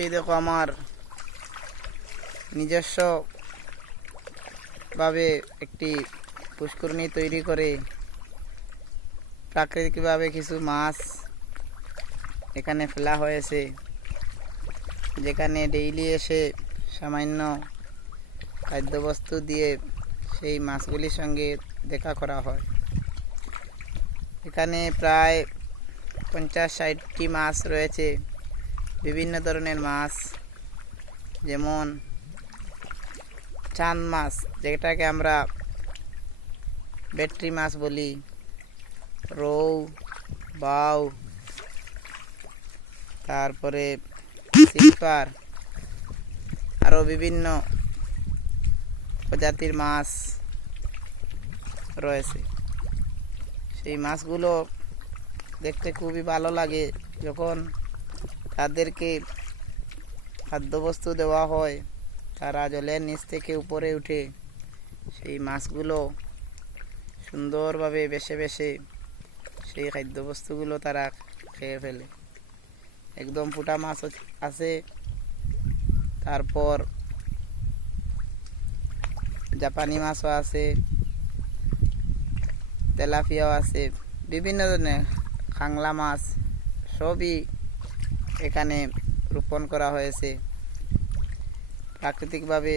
এই দেখো আমার নিজস্ব ভাবে একটি পুষ্করিণী তৈরি করে প্রাকৃতিকভাবে কিছু মাছ এখানে ফেলা হয়েছে, যেখানে ডেইলি এসে সামান্য খাদ্যবস্তু দিয়ে সেই মাছগুলির সঙ্গে দেখা করা হয়। এখানে প্রায় 50-60টি মাছ রয়েছে, বিভিন্ন ধরনের মাছ, যেমন চাঁদ মাছ যেটাকে আমরা বেটরি মাছ বলি, রৌ, বাউ, তারপরে সিলভার, আরও বিভিন্ন প্রজাতির মাছ রয়েছে। সেই মাছগুলো দেখতে খুবই ভালো লাগে। যখন তাদেরকে খাদ্যবস্তু দেওয়া হয়, তারা জলের নিচ থেকে উপরে উঠে সেই মাছগুলো সুন্দরভাবে বেছে বেছে সেই খাদ্যবস্তুগুলো তারা খেয়ে ফেলে। একদম ফুটা মাছ আছে, তারপর জাপানি মাছও আছে, তেলাপিয়াও আছে, বিভিন্ন ধরনের খাংলা মাছ সবই এখানে রোপণ করা হয়েছে। প্রাকৃতিকভাবে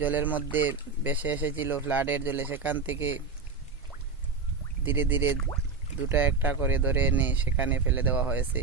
জলের মধ্যে ভেসে এসেছিল ফ্লাডের জলে, সেখান থেকে ধীরে ধীরে দুটা একটা করে ধরে এনে সেখানে ফেলে দেওয়া হয়েছে।